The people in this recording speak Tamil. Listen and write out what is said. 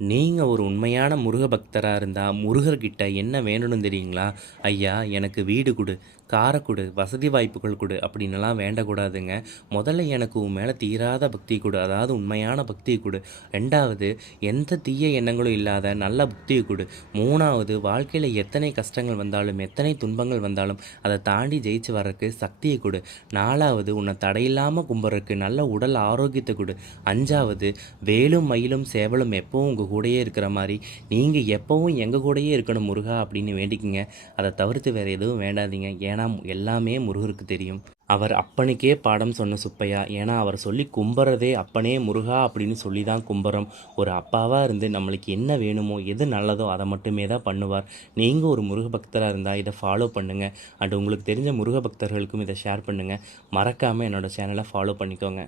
நீங்கள் ஒரு உண்மையான முருக பக்தராக இருந்தால் முருகர்கிட்ட என்ன வேணும்னு தெரியுங்களா? ஐயா எனக்கு வீடு கொடு, காரை கொடு, வசதி வாய்ப்புகள் கொடு அப்படின்னுலாம் வேண்டக்கூடாதுங்க. முதல்ல எனக்கு உன் மேலே தீராத பக்தி கொடு, அதாவது உண்மையான பக்தியை கொடு. ரெண்டாவது, எந்த தீய எண்ணங்களும் இல்லாத நல்ல புத்தியை கொடு. மூணாவது, வாழ்க்கையில் எத்தனை கஷ்டங்கள் வந்தாலும் எத்தனை துன்பங்கள் வந்தாலும் அதை தாண்டி ஜெயிச்சு வர்றதுக்கு சக்தியை கொடு. நாலாவது, உன்னை தடையில்லாமல் கும்பிட்றதுக்கு நல்ல உடல் ஆரோக்கியத்தை கொடு. அஞ்சாவது, வேலும் மயிலும் சேவலும் எப்பவும் உங்கள் கூடயே இருக்கிற மாதிரி நீங்கள் எப்பவும் எங்கள் கூடயே இருக்கணும் முருகா அப்படின்னு வேண்டிக்கிங்க. அதை தவிர்த்து வேறு எதுவும் வேண்டாதீங்க. ஏன்னா எல்லாமே முருகருக்கு தெரியும். அவர் அப்பனுக்கே பாடம் சொன்ன சுப்பையா. ஏன்னா அவர் சொல்லி கும்புறதே அப்பனே முருகா அப்படின்னு சொல்லி தான் கும்புறோம். ஒரு அப்பாவாக இருந்து நம்மளுக்கு என்ன வேணுமோ எது நல்லதோ அதை மட்டுமே தான் பண்ணுவார். நீங்கள் ஒரு முருக பக்தராக இருந்தால் இதை ஃபாலோ பண்ணுங்கள். அண்ட் உங்களுக்கு தெரிஞ்ச முருக பக்தர்களுக்கும் இதை ஷேர் பண்ணுங்கள். மறக்காமல் என்னோடய சேனலை ஃபாலோ பண்ணிக்கோங்க.